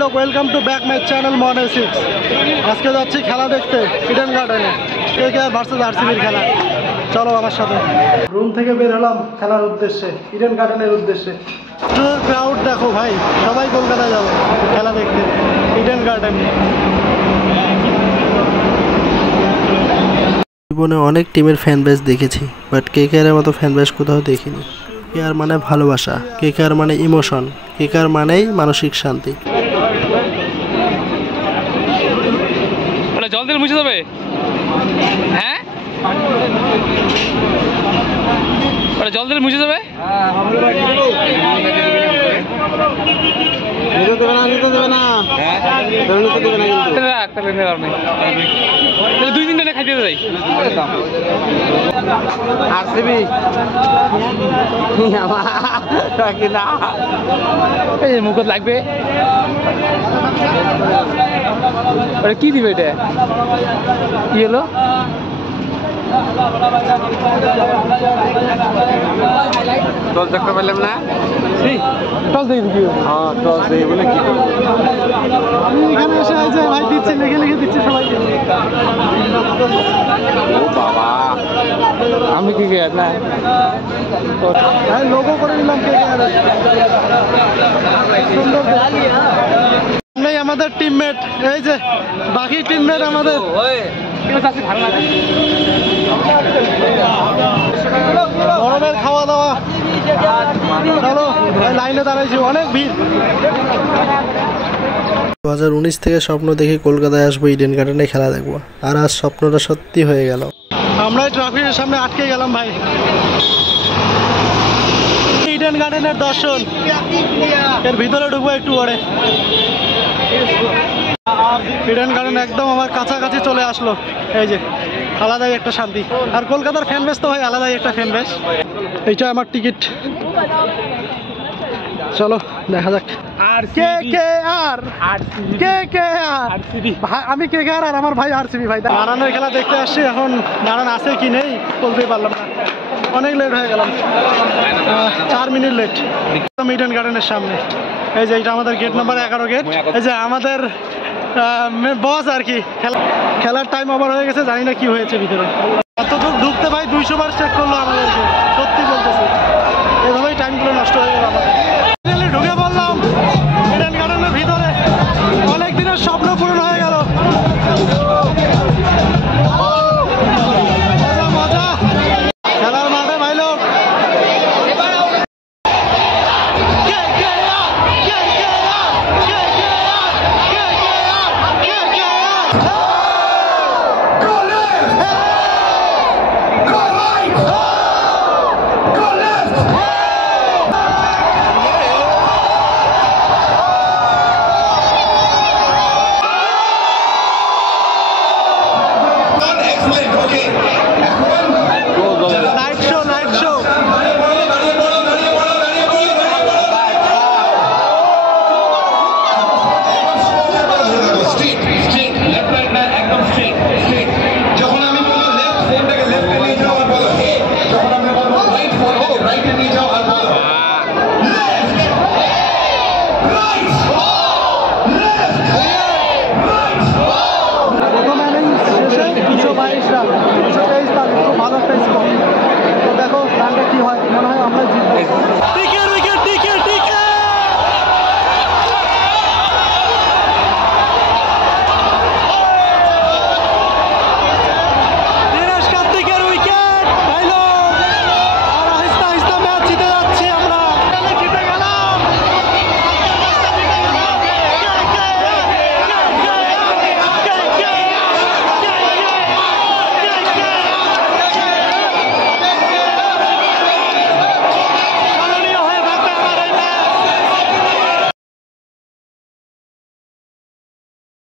লোক, welcome to back my channel মনে 6। আজকে যাচ্ছি খেলা দেখতে ইডেন গার্ডেনে, কেকেআর ভার্সেস আরসিবির খেলা। চলো আমার সাথে। রুম থেকে বের হলাম খেলার উদ্দেশ্যে, ইডেন গার্ডেনের উদ্দেশ্যে। ক্রাউড দেখো ভাই, সবাই কলকাতায় যাবে খেলা দেখতে ইডেন গার্ডেন। জীবনে অনেক টিমের ফ্যান বেস দেখেছি, বাট কেকেআরের মতো ফ্যান বেস কোথাও দেখিনি। কেকেআর মানে ভালোবাসা, কেকেআর মানে ইমোশন, কেকেআর মানেই মানসিক শান্তি। জল দিলে মুছে যাবে। হ্যাঁ, জল দিলে মুছে যাবে। দুই দিন ধরে খাইতে যাই আরসিবি মুখত লাগবে। কি দিবে এটা? কি হলো? টস দেখতে পেলাম না। টস দেখি কি? হ্যাঁ, টস দেই বলে কি করব? এখানে এসে আছে ভাই, দিচ্ছে লিখে লিখে দিচ্ছে সবাইকে। ও বাবা, আমি কি না ভাই লোগো করে নিলাম কেকেআর। সুন্দর নেই আমাদের টিমমেট, এই যে বাকি টিমমেট আমাদের। গরমের খাওয়া দাওয়া, চলো লাইনে দাঁড়াইছি, অনেক ভিড়। 2019 থেকে স্বপ্ন দেখে কলকাতায় আসবো, ইডেন গার্ডেনে খেলা দেখবো, আর আজ স্বপ্নটা সত্যি হয়ে গেল। আমরা ট্রাফিকের সামনে আটকে গেলাম ভাই। ইডেন গার্ডেনের দর্শন, এর ভিতরে ঢুকবো একটু পরে। ইডেন গার্ডেন একদম আমার কাছাকাছি চলে আসলো, এই যে আলাদাই একটা শান্তি। আর কলকাতার ফ্যান বেস তো ভাই আলাদাই একটা ফ্যান বেস। এইটা আমার টিকিট, চলো দেখা যাক। আমি কেকেআর আর আমার ভাই আরসিবি ভাই। নারায়ণের খেলা দেখতে আসছি, এখন নারায়ণ আছে কি নেই বলতেই পারলাম না, অনেক লেট হয়ে গেলাম, 4 মিনিট লেট। ইডেন গার্ডেনের সামনে, এই যে এটা আমাদের গেট নাম্বার 11 গেট। এই যে আমাদের বস আর কি, খেলার টাইম ওভার হয়ে গেছে, জানি না কি হয়েছে ভিতরে। এতটুকু ঢুকতে ভাই 200 বার চেক করলো আমাদেরকে, সত্যি বলতেছি, এভাবেই টাইমগুলো নষ্ট হয়ে গেল আমাদের।